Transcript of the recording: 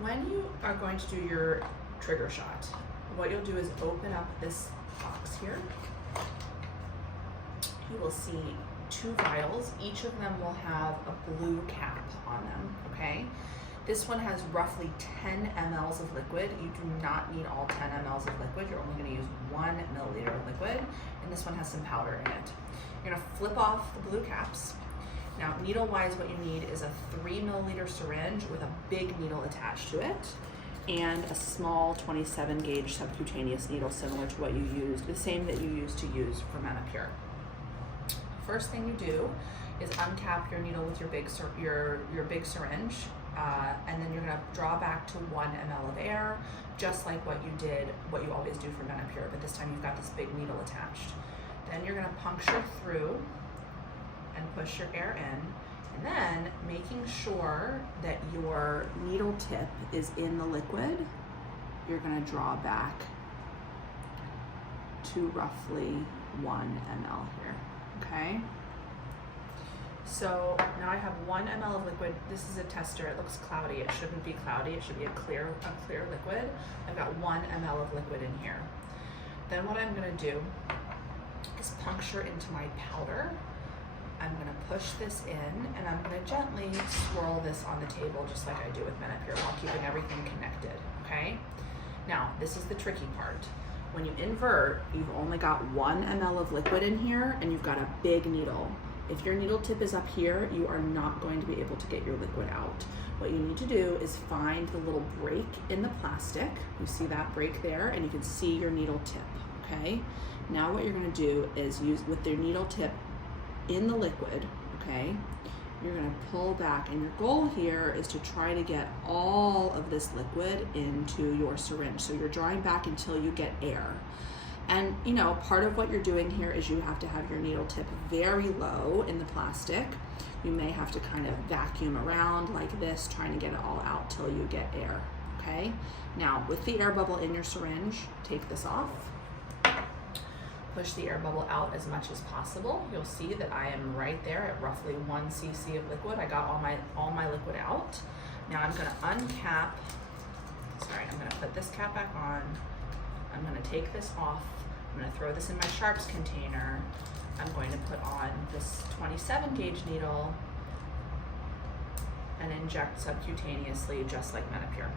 When you are going to do your trigger shot, what you'll do is open up this box here. You will see 2 vials. Each of them will have a blue cap on them, okay? This one has roughly 10 mLs of liquid. You do not need all 10 mLs of liquid. You're only gonna use 1 milliliter of liquid, and this one has some powder in it. You're gonna flip off the blue caps. Now, needle-wise, what you need is a 3 milliliter syringe with a big needle attached to it, and a small 27 gauge subcutaneous needle similar to what you used, the same that you used to use for Menopur. First thing you do is uncap your needle with your big syringe, and then you're gonna draw back to 1 ml of air, just like what you always do for Menopur, but this time you've got this big needle attached. Then you're gonna puncture through and push your air in, and then making sure that your needle tip is in the liquid, you're gonna draw back to roughly 1 ml here, okay? So now I have 1 ml of liquid. This is a tester, it looks cloudy. It shouldn't be cloudy, it should be a clear liquid. I've got 1 ml of liquid in here. Then what I'm gonna do is puncture into my powder. I'm gonna push this in, and I'm gonna gently swirl this on the table just like I do with Menopur while keeping everything connected, okay? Now, this is the tricky part. When you invert, you've only got 1 ml of liquid in here, and you've got a big needle. If your needle tip is up here, you are not going to be able to get your liquid out. What you need to do is find the little break in the plastic. You see that break there, and you can see your needle tip, okay? Now what you're gonna do is use, with your needle tip in the liquid, okay, you're gonna pull back, and your goal here is to try to get all of this liquid into your syringe. So you're drawing back until you get air. And you know, part of what you're doing here is you have to have your needle tip very low in the plastic. You may have to kind of vacuum around like this, trying to get it all out till you get air, okay? Now, with the air bubble in your syringe, take this off. Push the air bubble out as much as possible. You'll see that I am right there at roughly 1 cc of liquid. I got all my liquid out. Now I'm gonna uncap, I'm gonna put this cap back on. I'm gonna take this off. I'm gonna throw this in my sharps container. I'm going to put on this 27 gauge needle and inject subcutaneously just like Menopur.